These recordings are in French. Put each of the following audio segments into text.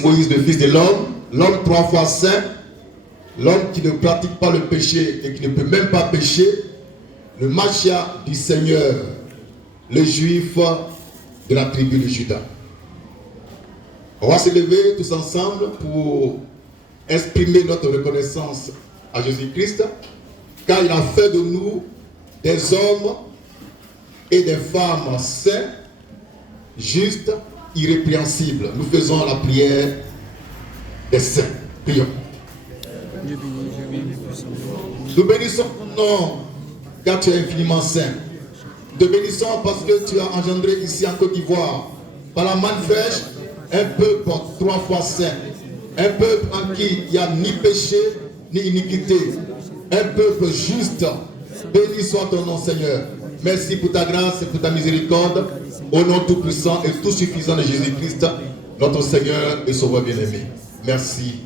Moïse, le fils de l'homme, l'homme 3 fois saint, l'homme qui ne pratique pas le péché et qui ne peut même pas pécher, le Machia du Seigneur, le juif de la tribu de Juda. On va se lever tous ensemble pour exprimer notre reconnaissance à Jésus-Christ, car il a fait de nous des hommes et des femmes saints, justes, irrépréhensibles. Nous faisons la prière des saints. Prions. Nous bénissons ton nom, car tu es infiniment saint. Nous te bénissons parce que tu as engendré ici en Côte d'Ivoire, par la manne fraîche, un peuple 3 fois saint, un peuple en qui il n'y a ni péché ni iniquité, un peuple juste. Béni soit ton nom, Seigneur. Merci pour ta grâce et pour ta miséricorde, au nom tout puissant et tout suffisant de Jésus-Christ, notre Seigneur et Sauveur bien-aimé. Merci,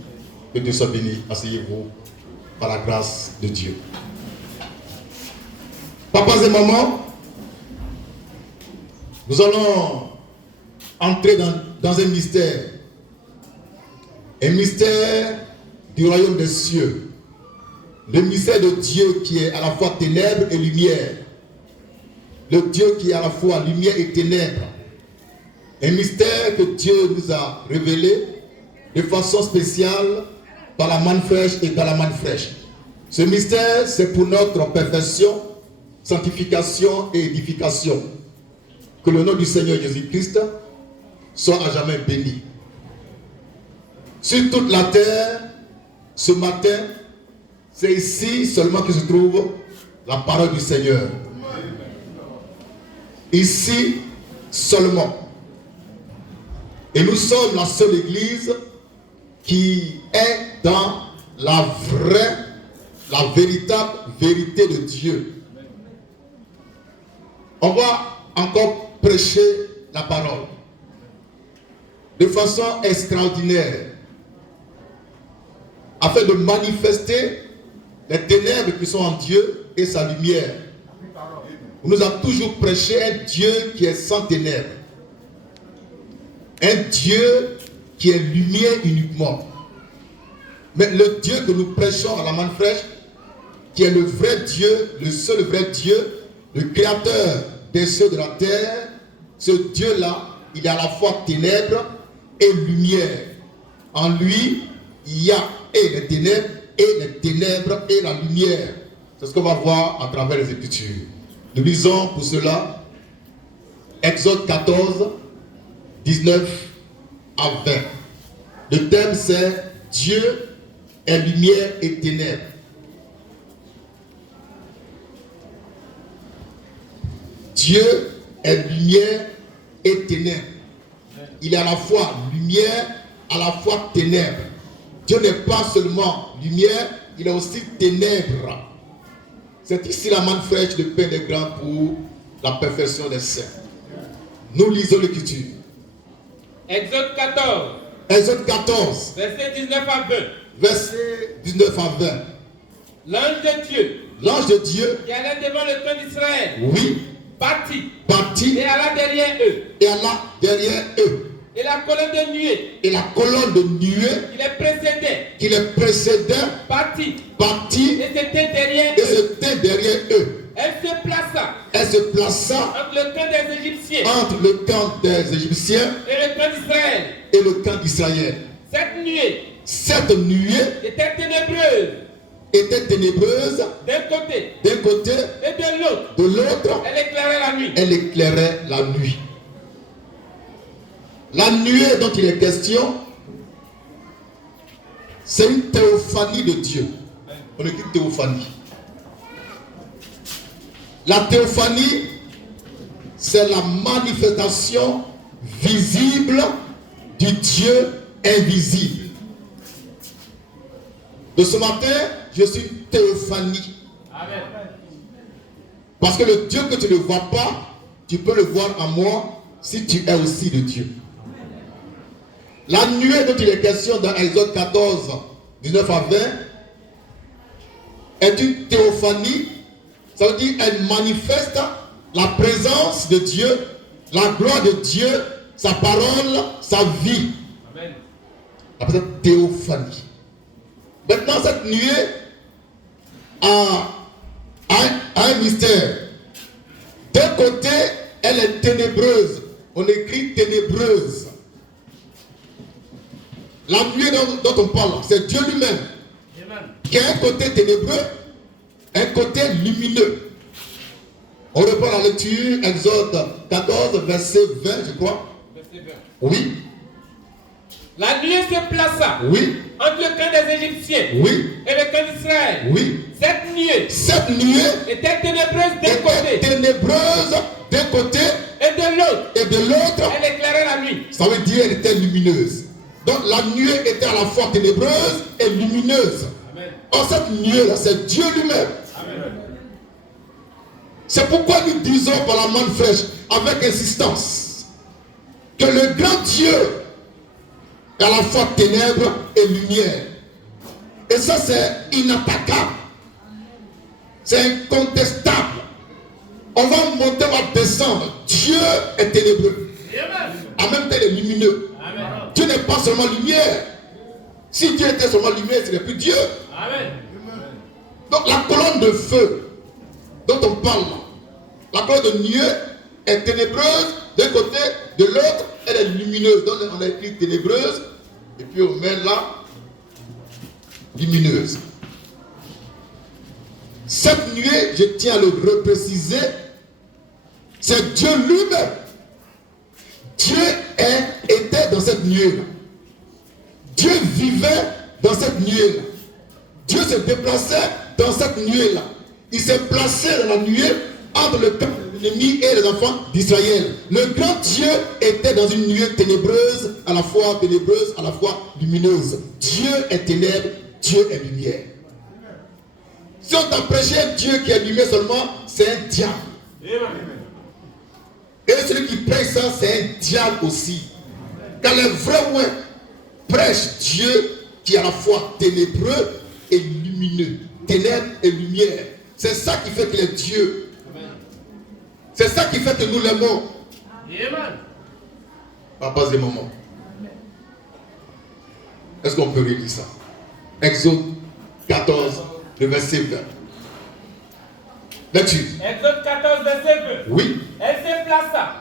que Dieu soit béni. Asseyez-vous par la grâce de Dieu. Papas et mamans, nous allons entrer dans un mystère du royaume des cieux, le mystère de Dieu qui est à la fois ténèbres et lumière, le Dieu qui est à la fois lumière et ténèbres, un mystère que Dieu nous a révélé de façon spéciale par la manne fraîche et par la manne fraîche. Ce mystère, c'est pour notre perfection, sanctification et édification. Que le nom du Seigneur Jésus-Christ soit à jamais béni. Sur toute la terre, ce matin, c'est ici seulement que se trouve la parole du Seigneur. Ici seulement. Et nous sommes la seule église qui est dans la véritable vérité de Dieu. On va encore prêcher la parole de façon extraordinaire afin de manifester les ténèbres qui sont en Dieu et sa lumière. On nous a toujours prêché un Dieu qui est sans ténèbres, un Dieu qui est lumière uniquement. Mais le Dieu que nous prêchons à la manne fraîche, qui est le vrai Dieu, le seul vrai Dieu, le créateur des cieux de la terre, ce Dieu-là, il est à la fois ténèbres et lumière. En lui, il y a et les ténèbres et la lumière. C'est ce qu'on va voir à travers les Écritures. Nous lisons pour cela Exode 14, 19 à 20. Le thème c'est Dieu est lumière et ténèbres. Dieu est lumière et ténèbres. Il est à la fois lumière, à la fois ténèbres. Dieu n'est pas seulement lumière, il est aussi ténèbres. C'est ici la manne fraîche de pain des grands pour la perfection des saints. Nous lisons l'Écriture. Exode 14. Exode 14. Verset 19 à 20. Verset 19 à 20. L'ange de Dieu. L'ange de Dieu. Qui allait devant le trône d'Israël. Oui. Partit. Et alla derrière eux. Et alla derrière eux. Et la colonne de nuée. Et la colonne de nuée. Qui les précédait. Partit. Et c'était derrière eux. Elle se plaça. Entre le camp des Égyptiens. Et le camp d'Israël. Cette nuée. Était ténébreuse. D'un côté. Et de l'autre. Elle éclairait la nuit. La nuée dont il est question, c'est une théophanie de Dieu. On écrit théophanie. La théophanie, c'est la manifestation visible du Dieu invisible. De ce matin, je suis théophanie. Amen. Parce que le Dieu que tu ne vois pas, tu peux le voir en moi si tu es aussi de Dieu. La nuée dont il est question dans Exode 14, 19 à 20, est une théophanie. Ça veut dire qu'elle manifeste la présence de Dieu, la gloire de Dieu, sa parole, sa vie. Amen. appelle ça théophanie. Maintenant, cette nuée a un mystère. D'un côté, elle est ténébreuse. On écrit ténébreuse. La nuée dont on parle, c'est Dieu lui-même. Qui a un côté ténébreux, un côté lumineux. On reprend la lecture, Exode 14, verset 20, je crois. Verset 20. Oui. La nuée se plaça entre le camp des Égyptiens et le camp d'Israël. Oui. Cette nuée était ténébreuse d'un côté et de l'autre. Elle éclairait la nuit. Ça veut dire qu'elle était lumineuse. Donc la nuée était à la fois ténébreuse et lumineuse. Amen. Or cette nuée-là, c'est Dieu lui-même. C'est pourquoi nous disons par la manne fraîche, avec insistance, que le grand Dieu est à la fois ténèbres et lumière. Et ça, c'est inattaquable. C'est incontestable. On va monter, on va descendre. Dieu est ténébreux. En même temps, il est lumineux. Amen. Dieu n'est pas seulement lumière. Si Dieu était seulement lumière, ce n'est plus Dieu. Amen. Donc la colonne de feu dont on parle, la colonne de nuée est ténébreuse d'un côté, de l'autre, elle est lumineuse. Donc on a écrit ténébreuse, et puis on met là, lumineuse. Cette nuée, je tiens à le repréciser, c'est Dieu lui-même. Dieu était dans cette nuée-là. Dieu vivait dans cette nuée-là. Dieu se déplaçait dans cette nuée-là. Il s'est placé dans la nuée entre le camp de l'ennemi et les enfants d'Israël. Le grand Dieu était dans une nuée ténébreuse, à la fois lumineuse. Dieu est ténèbres, Dieu est lumière. Si on t'a prêché un Dieu qui est lumière seulement, c'est un diable. Et celui qui prêche ça, c'est un diable aussi. Car les vrais ouins prêchent Dieu qui est à la fois ténébreux et lumineux. Ténèbres et lumière. C'est ça qui fait qu'il est Dieu. C'est ça qui fait que nous l'aimons. Papa, des moments. Est-ce qu'on peut relire ça? Exode 14, le verset 20. Lecture. Exode 14, verset 20. Oui. Elle se plaça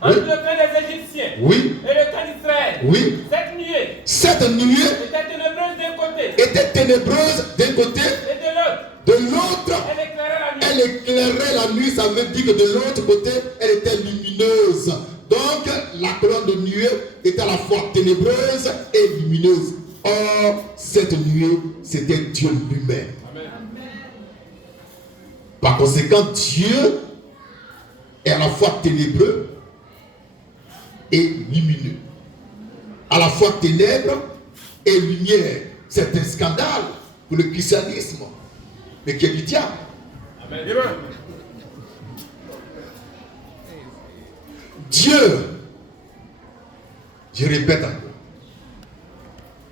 entre le camp des Égyptiens et le camp d'Israël. Cette nuée était ténébreuse d'un côté et de l'autre. Elle éclairait la nuit. Ça veut dire que de l'autre côté, elle était lumineuse. Donc la colonne de nuée était à la fois ténébreuse et lumineuse. Or, cette nuée, c'était Dieu lui-même. Par conséquent, Dieu est à la fois ténébreux et lumineux. À la fois ténèbres et lumière. C'est un scandale pour le christianisme, mais qui est du diable. Amen. Dieu, je répète encore,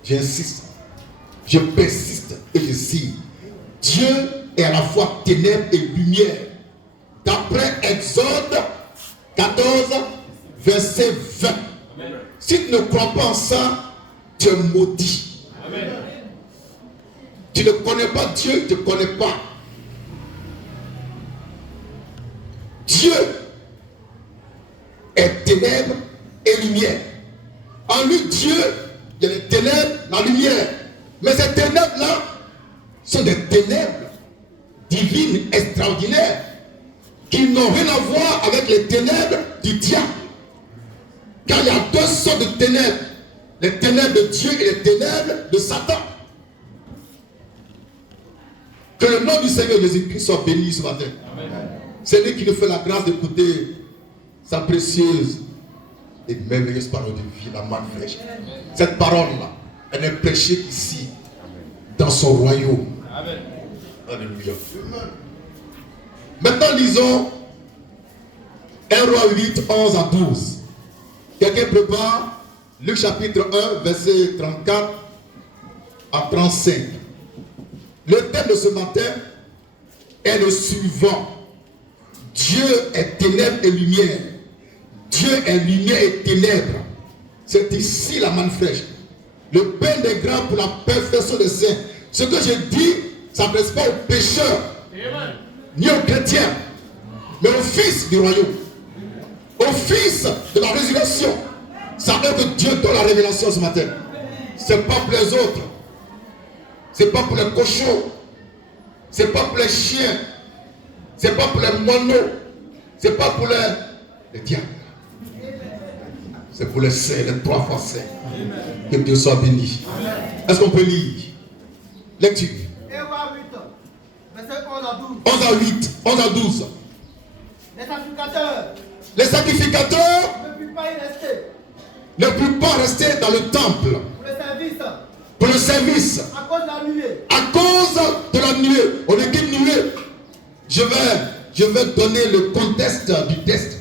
j'insiste, je persiste et je signe. Dieu est à la fois ténèbres et lumière. D'après Exode 14, verset 20. Amen. Si tu ne crois pas en ça, tu es maudit. Amen. Tu ne connais pas Dieu, tu ne connais pas. Dieu est ténèbres et lumière. En lui, Dieu, il y a les ténèbres, la lumière. Mais ces ténèbres-là sont des ténèbres divines, extraordinaires, qui n'ont rien à voir avec les ténèbres du diable. Car il y a deux sortes de ténèbres. Les ténèbres de Dieu et les ténèbres de Satan. Que le nom du Seigneur Jésus-Christ soit béni ce matin. C'est lui qui nous fait la grâce d'écouter sa précieuse et merveilleuse parole de vie, la manne fraîche. Cette parole-là, elle est prêchée ici, dans son royaume. Amen. Alléluia. Maintenant, lisons 1 Roi 8, 11 à 12. Quelqu'un prépare Luc chapitre 1, verset 34 à 35. Le thème de ce matin est le suivant. Dieu est ténèbres et lumière. Dieu est lumière et ténèbres. C'est ici la manne fraîche. Le pain des grains pour la perfection des saints. Ce que je dis, ça ne s'adresse pas aux pécheurs, ni aux chrétiens, mais aux fils du royaume, aux fils de la résurrection. Ça veut dire que Dieu donne la révélation ce matin. Ce n'est pas pour les autres. Ce n'est pas pour les cochons. Ce n'est pas pour les chiens. Ce n'est pas pour les moineaux. Ce n'est pas pour les diables. C'est pour les saints, les 3 fois saints. Que Dieu soit béni. Est-ce qu'on peut lire? Lecture. 11 à 8, 11 à 12. Les sacrificateurs ne peuvent pas rester dans le temple pour le service à cause de la nuée. On est qu'une nuée. Je vais donner le contexte du texte.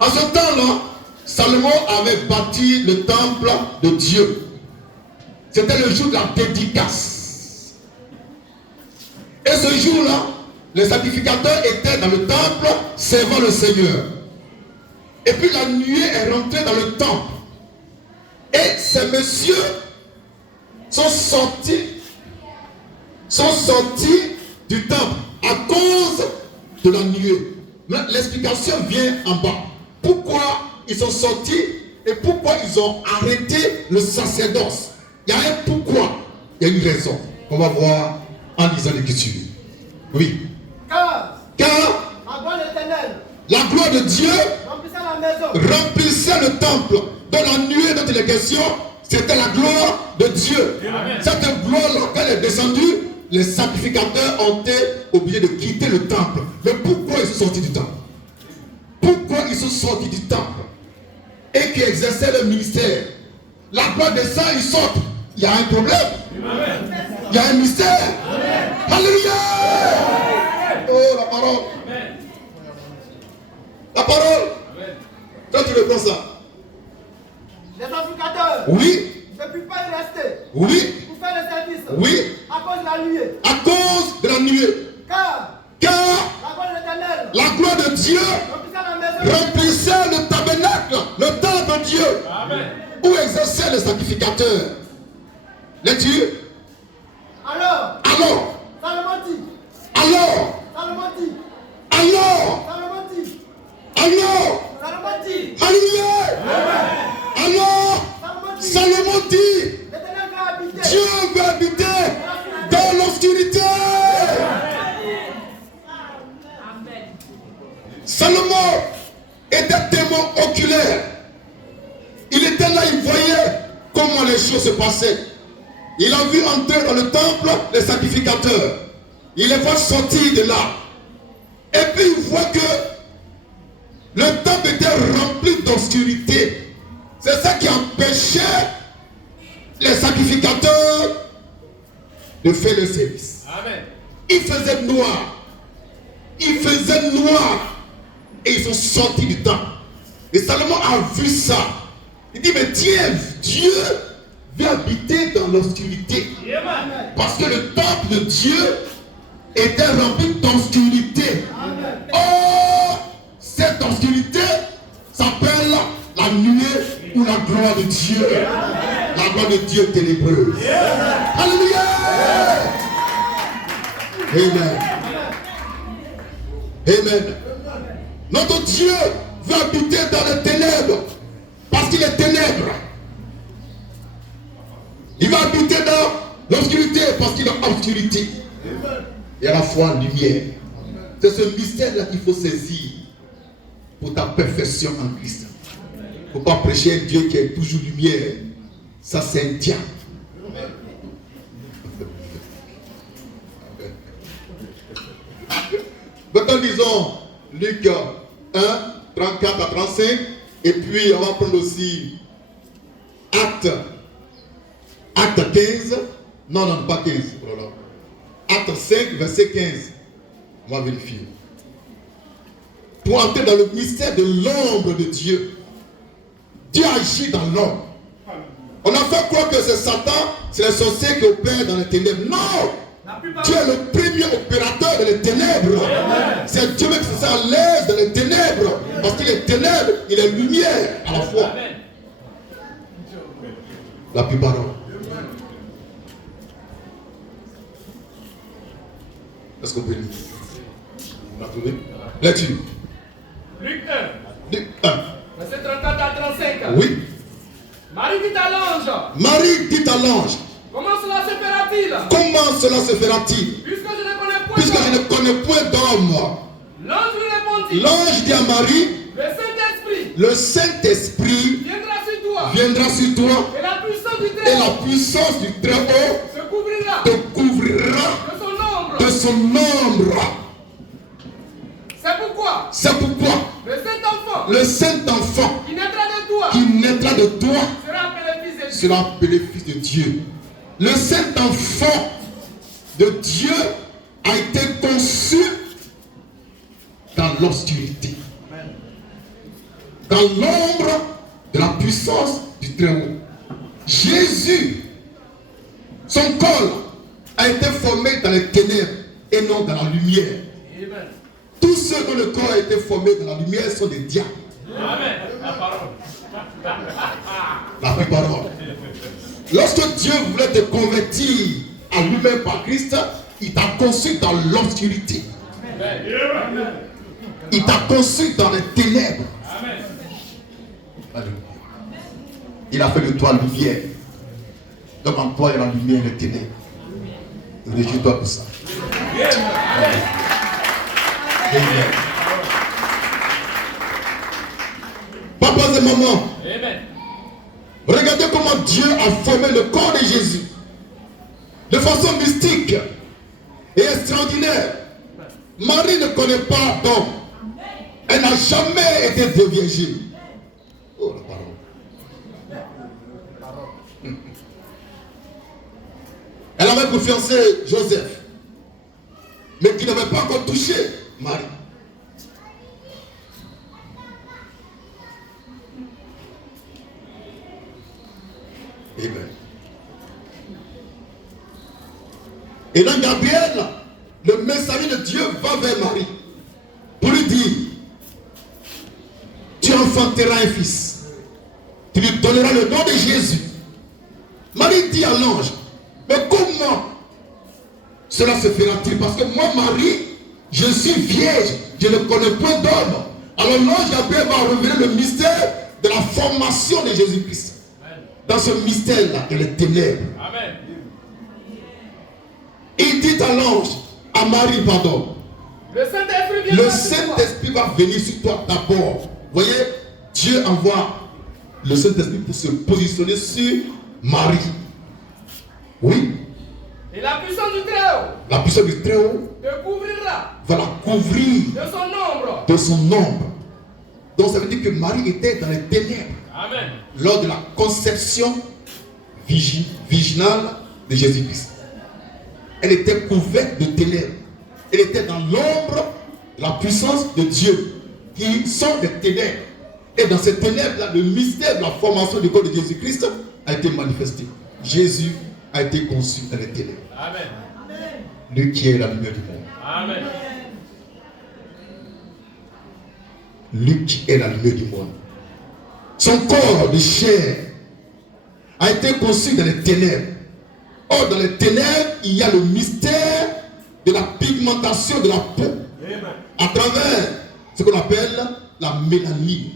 En ce temps-là, Salomon avait bâti le temple de Dieu. C'était le jour de la dédicace. Et ce jour-là, les sacrificateurs étaient dans le temple servant le Seigneur. Et puis la nuée est rentrée dans le temple. Et ces messieurs sont sortis du temple à cause de la nuée. L'explication vient en bas. Pourquoi ils sont sortis et pourquoi ils ont arrêté le sacerdoce? Il y a un pourquoi, il y a une raison. On va voir en lisant l'Écriture. Oui. Car la gloire de Dieu remplissait le temple. Dans la nuée dont il est question, c'était la gloire de Dieu. Amen. Cette gloire-là, quand elle est descendue, les sacrificateurs ont été obligés de quitter le temple. Mais pourquoi ils sont sortis du temple? Pourquoi ils sont sortis du temple et qui exerçaient le ministère? La gloire des saints, ils sortent. Il y a un problème. Amen. Il y a un mystère. Amen. Alléluia. Amen. Oh, la parole. Amen. La parole. Amen. Quand tu reprends ça. Les sacrificateurs. Oui. Ne peuvent pas y rester. Oui. Pour faire le service. Oui. À cause de la nuée. À cause de la nuée. Car la gloire de Dieu remplissait le tabernacle, le temple de Dieu. Amen. Où exerçaient les sacrificateurs. Lecture. Alors. Salomon dit. Alors. Alléluia. Alors. Salomon dit. Dieu veut habiter dans l'obscurité. Salomon était témoin oculaire. Il était là, il voyait comment les choses se passaient. Il a vu entrer dans le temple les sacrificateurs. Il les voit sortir de là. Et puis il voit que le temple était rempli d'obscurité. C'est ça qui empêchait les sacrificateurs de faire le service. Amen. Il faisait noir. Et ils sont sortis du temple. Et Salomon a vu ça. Il dit, mais tiens, Dieu vient habiter dans l'obscurité. Parce que le temple de Dieu était rempli d'obscurité. Or, cette obscurité s'appelle la nuée ou la gloire de Dieu. La gloire de Dieu ténébreuse. Alléluia. Amen. Amen. Notre Dieu veut habiter dans les ténèbres parce qu'il est ténèbres. Il va habiter dans l'obscurité parce qu'il est obscurité. Et à la fois lumière. C'est ce mystère-là qu'il faut saisir pour ta perfection en Christ. Il ne faut pas prêcher un Dieu qui est toujours lumière. Ça, c'est un diable. Maintenant, lisons Luc 1, 34 à 35. Et puis, on va prendre aussi Acte 15. Non, pas 15. Acte 5, verset 15. On va vérifier. Pour entrer dans le mystère de l'ombre de Dieu. Dieu agit dans l'ombre. On a fait croire que c'est Satan, c'est les sorciers qui opèrent dans les ténèbres. Non! Dieu est le premier opérateur dans les ténèbres. C'est Dieu qui se sent à l'aise dans les ténèbres. Parce qu'il est ténèbres, il est lumière à la fois. La plus parole. Est-ce qu'on peut lire? On a trouvé? Lecture. Luc 1. Luc 1. Verset 34 à 35. Oui. Marie dit à l'ange. Marie dit à l'ange. Comment cela se fera-t-il? Comment cela se fera-t-il? Puisque je ne connais point d'homme. L'ange lui répondit. L'ange dit à Marie. Le Saint-Esprit viendra sur toi. Et la puissance du Très-Haut te couvrira de son ombre. C'est pourquoi le Saint-Enfant qui naîtra de toi sera appelé Fils de Dieu. Le Saint-Enfant de Dieu a été conçu dans l'obscurité, dans l'ombre de la puissance du Très-Haut. Jésus, son corps a été formé dans les ténèbres et non dans la lumière. Amen. Tous ceux dont le corps a été formé dans la lumière sont des diables. Amen. La parole. La parole. Lorsque Dieu voulait te convertir à lui-même par Christ, il t'a conçu dans l'obscurité. Il t'a conçu dans les ténèbres. Amen. Il a fait de toi lumière. Donc en toi il y a la lumière et les ténèbres. Réjouis-toi pour ça. Amen. Amen. Papas et mamans, regardez comment Dieu a formé le corps de Jésus de façon mystique et extraordinaire. Marie ne connaît pas d'homme. Elle n'a jamais été déviégée. Oh la parole. Elle avait pour fiancé Joseph, mais qui n'avait pas encore touché Marie. Amen. Et là, Gabriel, le messager de Dieu, va vers Marie pour lui dire: tu enfanteras un fils, tu lui donneras le nom de Jésus. Marie dit à l'ange: mais comment cela se fera-t-il? Parce que moi, Marie, je suis vierge, je ne connais point d'homme. Alors l'ange Gabriel va révéler le mystère de la formation de Jésus-Christ. Dans ce mystère-là, il y a les ténèbres. Amen. Il dit à l'ange, à Marie, pardon, le Saint-Esprit va venir sur toi d'abord. Vous voyez, Dieu envoie le Saint-Esprit pour se positionner sur Marie. Oui. Et la puissance du Très-Haut. La puissance du Très-Haut te couvrira. va la couvrir de son ombre. De son ombre. Donc ça veut dire que Marie était dans les ténèbres. Amen. Lors de la conception virginale de Jésus-Christ. Elle était couverte de ténèbres. Elle était dans l'ombre de la puissance de Dieu, qui sont des ténèbres. Et dans ces ténèbres-là, le mystère de la formation du corps de Jésus-Christ a été manifesté. Jésus a été conçu dans les ténèbres. Amen. Lui qui est la lumière du monde. Amen. Lui qui est la lumière du monde. Son corps de chair a été conçu dans les ténèbres. Or, dans les ténèbres, il y a le mystère de la pigmentation de la peau. À travers ce qu'on appelle la mélanine.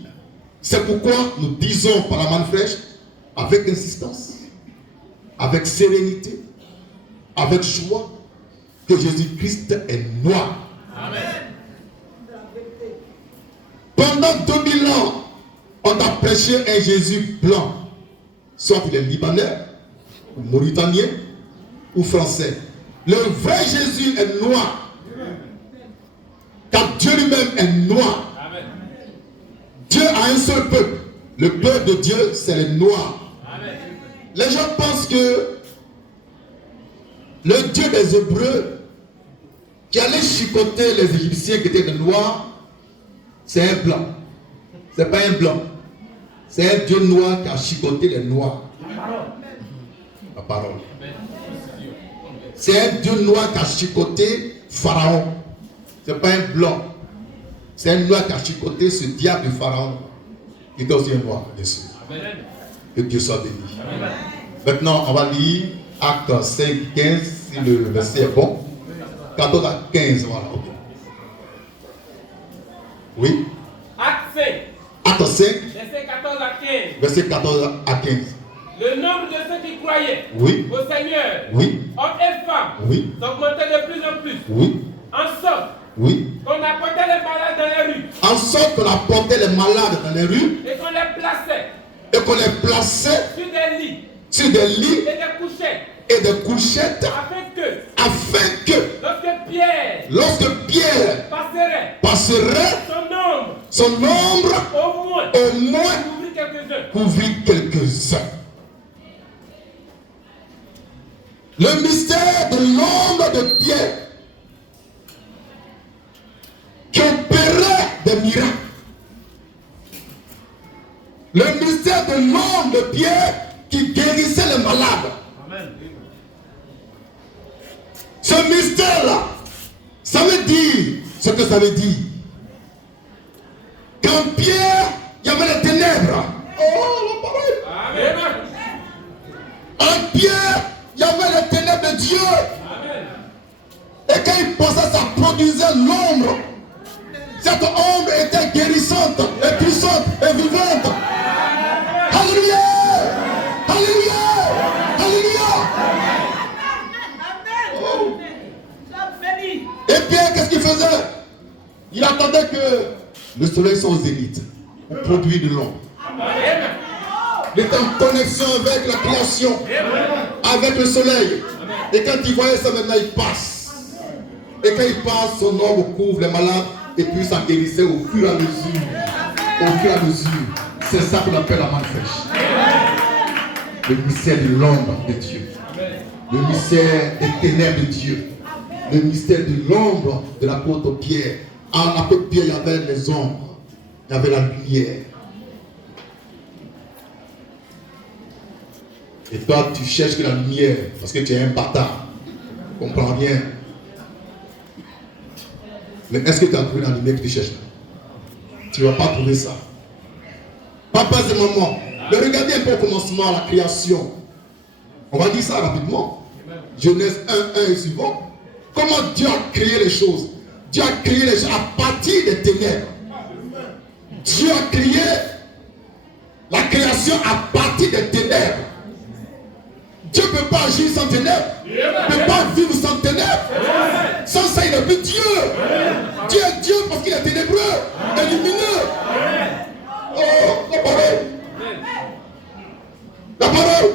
C'est pourquoi nous disons par la main fraîche, avec insistance, avec sérénité, avec joie, que Jésus-Christ est noir. Amen. Pendant 2000 ans, on a prêché un Jésus blanc. Soit il est libanais, ou mauritanien, ou français. Le vrai Jésus est noir. Car Dieu lui-même est noir. Amen. Dieu a un seul peuple. Le peuple de Dieu, c'est les noirs. Amen. Les gens pensent que le Dieu des Hébreux, qui allait chicoter les Égyptiens qui étaient des noirs, c'est un blanc. Ce n'est pas un blanc. C'est un Dieu noir qui a chicoté les noirs. La parole. C'est un Dieu noir qui a chicoté Pharaon. Ce n'est pas un blanc. C'est un noir qui a chicoté ce diable de Pharaon. Qui est aussi un noir, bien sûr. Que Dieu soit béni. Amen. Maintenant, on va lire Actes 5, 15, si le verset est bon. 14 à 15, voilà. Okay. Oui. Actes 5, verset 14 à 15. Verset 14 à 15. Le nombre de ceux qui croyaient au Seigneur, hommes et femmes, s'augmentait de plus en plus. En sorte qu'on apportait les malades dans les rues. En sorte qu'on apportait les malades dans les rues. Et qu'on les plaçait. Et qu'on les plaçait sur des lits. Et des couchettes. Afin que lorsque Pierre passerait, son ombre au moins couvrit quelques-uns. Le mystère de l'ombre de Pierre qui opérait des miracles. Le mystère de l'ombre de Pierre qui guérissait les malades. Amen. Ce mystère-là, ça veut dire ce que ça veut dire. Quand Pierre, il y avait les ténèbres. Oh, la parole. Amen. En Pierre, il y avait les ténèbres de Dieu. Amen. Et quand il pensait, ça produisait l'ombre. Cette ombre était guérissante, et puissante, et vivante. Alléluia! Alléluia! Alléluia! Oh. Et Pierre, qu'est-ce qu'il faisait? Il attendait que le soleil soit aux zénith pour produire de l'ombre. Il était en connexion avec la création, avec le soleil. Et quand il voyait ça, maintenant il passe. Et quand il passe, son ombre couvre les malades. Et puis ça guérissait au fur et à mesure. Au fur et à mesure. C'est ça qu'on appelle la manne fraîche. Le mystère de l'ombre de Dieu. Le mystère des ténèbres de Dieu. Le mystère de l'ombre de l'apôtre Pierre. À l'apôtre Pierre, il y avait les ombres. Il y avait la lumière. Et toi, tu cherches que la lumière parce que tu es un bâtard. Tu comprends rien. Mais est-ce que tu as trouvé la lumière que tu cherches? Tu ne vas pas trouver ça. Papa et maman, mais regardez un peu au commencement, la création. On va dire ça rapidement. Genèse 1, 1 et suivant. Comment Dieu a créé les choses? Dieu a créé les choses à partir des ténèbres. Dieu a créé la création à partir des ténèbres. Dieu ne peut pas agir sans ténèbres. Il ne peut pas vivre sans ténèbres. Sans ça, il n'est plus Dieu. Dieu est Dieu parce qu'il est ténébreux et lumineux. Oh, la parole. La parole.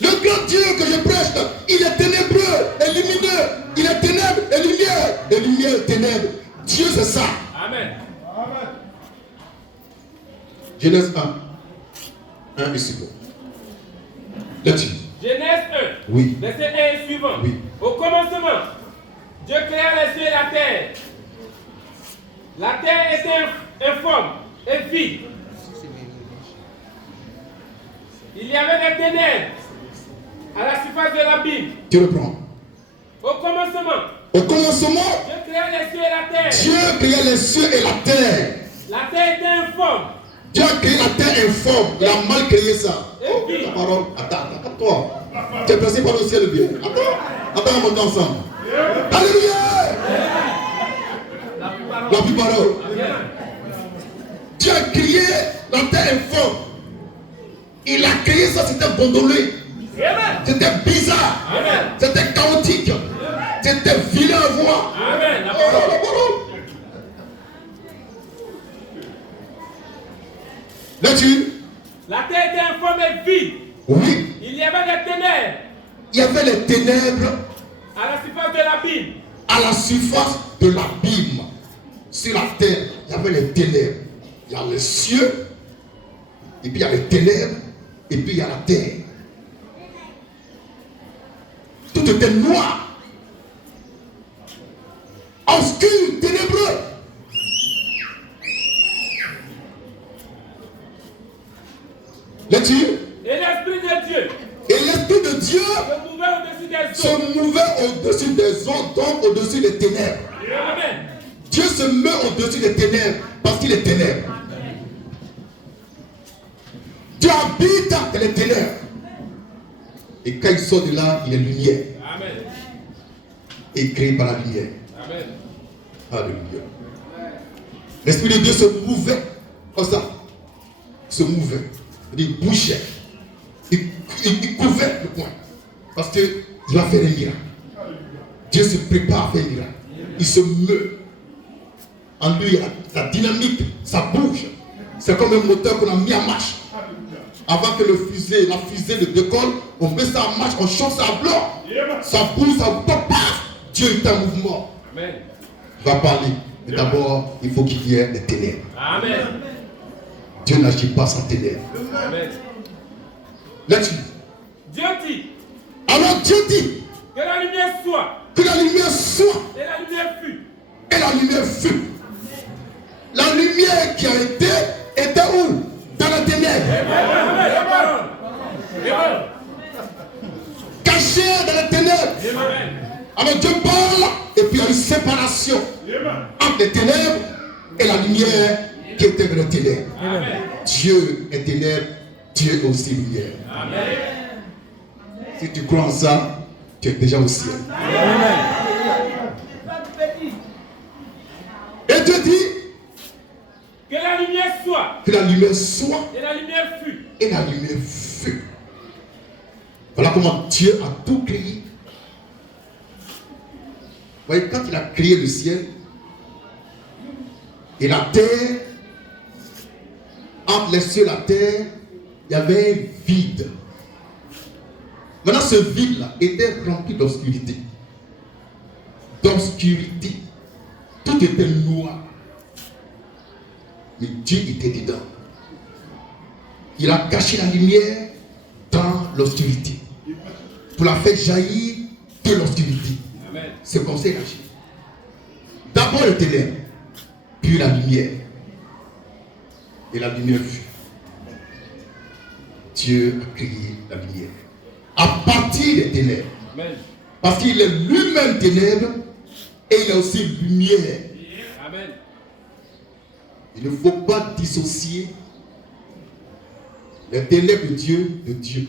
Le grand Dieu que je prêche, il est ténébreux et lumineux. Il est ténèbres et lumière. Et lumière et ténèbres. Dieu, c'est ça. Amen. Genèse 1. 1 et suivant. Là-dessus. Genèse 1. Oui. Verset 1 et suivant. Oui. Au commencement, Dieu créa les cieux et la terre. La terre était informe et vide. Il y avait des ténèbres à la surface de l'abîme. Tu reprends. Au commencement. Au commencement, Dieu créa les cieux et la terre. Dieu créa les cieux et la terre. La terre était informe. Dieu a créé la terre informe. Il a mal créé ça. Oh, la parole. Attends, toi. Tu es pressé par le ciel bien. Attends, on monte ensemble. Alléluia. La plus parole. Dieu a créé la terre informe. Il a créé ça, c'était abandonné. C'était bizarre. C'était chaotique. C'était vilain à voir. Amen. La parole. Là-dessus. La terre était informe et vide. Oui. Il y avait des ténèbres. Il y avait les ténèbres. À la surface de l'abîme. À la surface de l'abîme. Sur la terre, il y avait les ténèbres. Il y a les cieux. Et puis il y a les ténèbres. Et puis il y a la terre. Tout était noir. Obscur, ténébreux. Là-dessus. Et l'Esprit de Dieu. Et l'Esprit de Dieu se mouvait au-dessus des eaux. Donc au-dessus des ténèbres. Amen. Dieu se met au-dessus des ténèbres parce qu'il est ténèbres. Dieu habite dans les ténèbres. Et quand il sort de là, il est lumière. Amen. Et créé par la lumière. Amen. Alléluia. L'Esprit de Dieu se mouvait comme ça. Se mouvait. Il bougeait. Il couvait le coin. Parce qu'il va faire un miracle. Dieu se prépare à faire un miracle. Il se meut. En lui, il y a la dynamique. Ça bouge. C'est comme un moteur qu'on a mis en marche. Avant que la fusée le décolle, on met ça en marche, on change ça à blanc. Ça bouge, ça bouge. Dieu est en mouvement. Amen. Il va parler. Mais d'abord, il faut qu'il y ait des ténèbres. Amen. Dieu n'agit pas sans ténèbres. Amen. Là-dessus. Dieu dit. Alors Dieu dit. Que la lumière soit. Que la lumière soit. Et la lumière fut. Et la lumière fut. La lumière qui a été, était où? Dans la ténèbre. Caché dans la ténèbre. Alors Dieu parle et puis il y a une séparation entre les ténèbres et la lumière qui était dans les ténèbres. Dieu est ténèbre, Dieu est aussi lumière. Amen. Si tu crois en ça, tu es déjà au ciel. Et Dieu dit que la lumière soit. Que la lumière soit. Et la lumière fut. Et la lumière fut. Voilà comment Dieu a tout créé. Vous voyez, quand il a créé le ciel et la terre, entre les cieux et la terre, il y avait un vide. Maintenant, ce vide-là était rempli d'obscurité. D'obscurité. Tout était noir. Mais Dieu était dedans. Il a caché la lumière dans l'obscurité. Pour la faire jaillir de l'obscurité. C'est comme ça qu'il agit. D'abord le ténèbre, puis la lumière. Et la lumière fut. Dieu a créé la lumière. À partir des ténèbres. Amen. Parce qu'il est lui-même ténèbre et il est aussi lumière. Amen. Il ne faut pas dissocier les ténèbres de Dieu.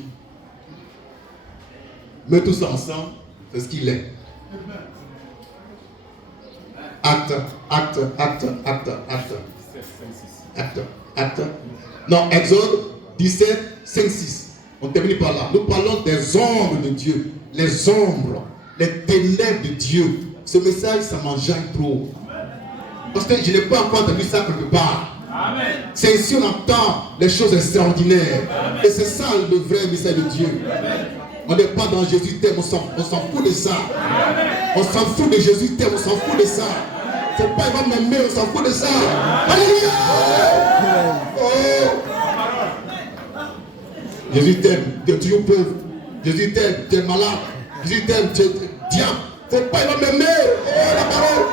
Mets tout ça ensemble, c'est ce qu'il est. Acte. Non, Exode 17, 5, 6. On termine par là. Nous parlons des ombres de Dieu. Les ombres, les ténèbres de Dieu. Ce message, ça m'enjaille trop. Parce que je n'ai pas encore entendu ça quelque part. Amen. C'est ici on entend les choses extraordinaires. Amen. Et c'est ça le vrai message de Dieu. Amen. On n'est pas dans Jésus t'aime, on s'en fout de ça. Amen. On s'en fout de Jésus t'aime, on s'en fout de ça. C'est pas il va m'aimer, on s'en fout de ça. Alléluia. Oh. Jésus t'aime, tu es toujours pauvre. Jésus t'aime, tu es malade. Jésus t'aime, tu es diable. Faut pas il va m'aimer. Oh la parole.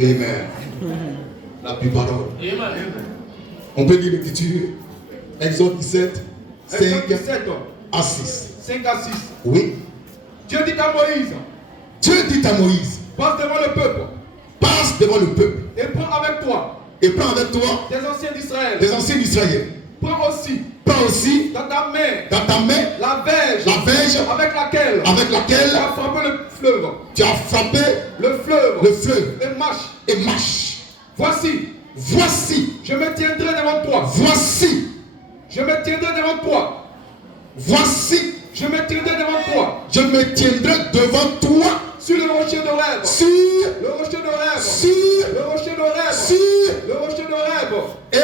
Amen. La plus parole. On peut lire l'écriture. Exode 17, 5 à 6. 5 à 6. Oui. Dieu dit à Moïse. Dieu dit à Moïse. Passe devant le peuple. Passe devant le peuple. Et prends avec toi. Et prends avec toi. Des anciens d'Israël. Des anciens d'Israël. Prends aussi. Prends aussi. Dans ta main. Dans ta main. La verge. La verge. Avec laquelle. Avec laquelle. Tu as frappé le fleuve. Tu as frappé le fleuve. Le fleuve. Et marche. Et marche. Voici. Voici. Je me tiendrai devant toi. Voici. Je me tiendrai devant toi. Voici. Je me tiendrai devant toi. Je me tiendrai devant toi. Sur le rocher d'Horeb. Sur le rocher d'Horeb. Sur le rocher d'Horeb. Sur le rocher d'Horeb. Et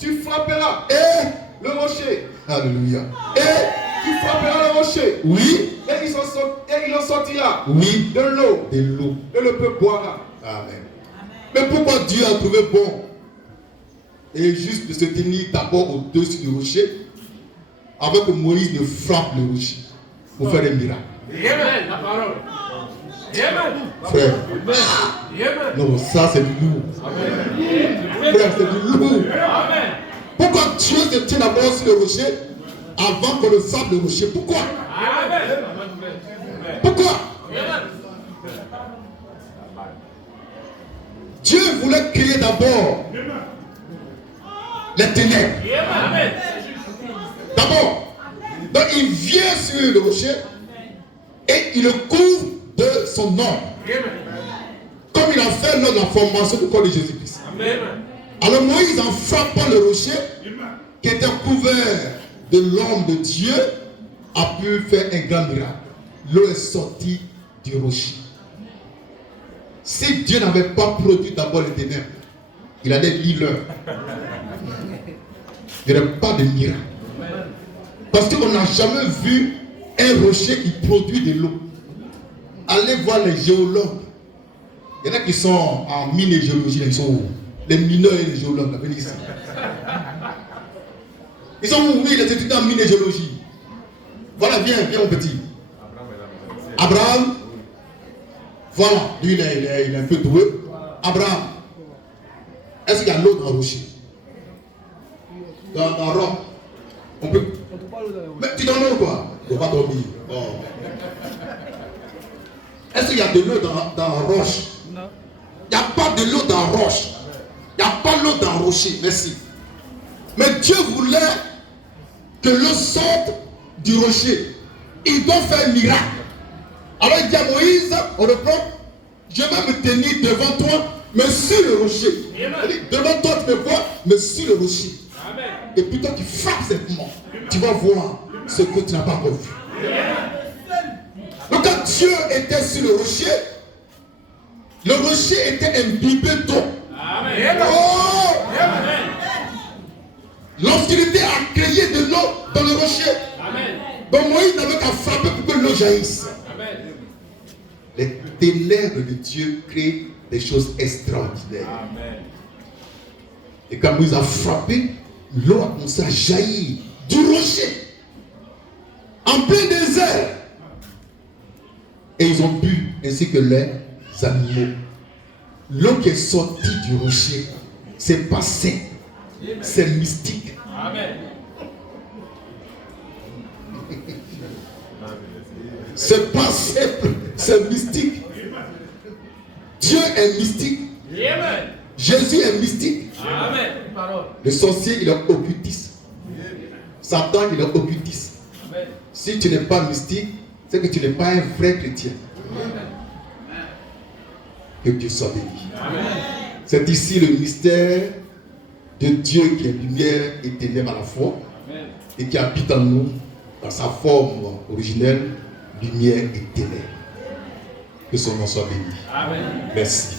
tu frapperas. Et le rocher. Alléluia. Et tu frapperas le rocher. Oui. Et il en sortira. Oui. De l'eau. De l'eau. Et le peuple boira. Amen. Mais pourquoi Dieu a trouvé bon et juste de se tenir d'abord au-dessus du rocher avant que Moïse ne frappe le rocher pour faire un miracle? Amen. La parole. Amen. Frère. Amen. Non, ça c'est du lourd. Amen. Frère, c'est du lourd. Amen. Pourquoi Dieu se tient d'abord sur le rocher avant qu'on ne frappe le rocher? Pourquoi? Amen. Pourquoi? Dieu voulait créer d'abord les ténèbres. Amen. D'abord. il vient sur le rocher et il le couvre de son nom. Comme il a fait lors de la formation du corps de Jésus-Christ. Alors Moïse, en frappant le rocher, qui était couvert de l'homme de Dieu, a pu faire un grand miracle. L'eau est sortie du rocher. Si Dieu n'avait pas produit d'abord les ténèbres, il allait lire l'heure. Il n'y aurait pas de miracle. Parce qu'on n'a jamais vu un rocher qui produit de l'eau. Allez voir les géologues. Il y en a qui sont en mine et géologie. Ils sont où? Les mineurs et les géologues. Venez ici. Ils sont où? Oui, les étudiants en mine et géologie. Voilà, viens mon petit. Abraham. Voilà, lui il est un peu doué. Abraham. Est-ce qu'il y a l'eau dans le rocher? Dans le roc? On peut. Mais tu dors l'eau quoi? On va dormir. Bon. Est-ce qu'il y a de l'eau dans la roche? Non. Il n'y a pas de l'eau dans la roche. Il n'y a pas l'eau dans le rocher. Merci. Mais Dieu voulait que l'eau sorte du rocher. Il doit faire un miracle. Alors il dit à Moïse, on reprend, je vais me tenir devant toi, mais sur le rocher. Devant toi, tu me vois, mais sur le rocher. Amen. Et puis toi, tu frappes simplement. Tu vas voir ce que tu n'as pas encore vu. Donc quand Dieu était sur le rocher était imbibé d'eau. Oh! L'obscurité a créé de l'eau dans le rocher. Amen. Donc Moïse n'avait qu'à frapper pour que l'eau jaillisse. Amen. Les ténèbres de Dieu créent des choses extraordinaires. Amen. Et quand Moïse a frappé, l'eau a commencé à jaillir du rocher en plein désert. Et ils ont bu ainsi que les animaux. L'eau qui est sortie du rocher, c'est pas sain, c'est mystique. Amen. C'est pas simple, c'est mystique. Dieu est mystique. Amen. Jésus est mystique. Amen. Le sorcier, il est occultiste. Satan, il est occultiste. Amen. Si tu n'es pas mystique, c'est que tu n'es pas un vrai chrétien. Amen. Que Dieu soit béni. Amen. C'est ici le mystère de Dieu qui est lumière et ténèbres à la fois. Amen. Et qui habite en nous dans sa forme originelle, lumière et ténèbres. Que son nom soit béni. Amen. Merci.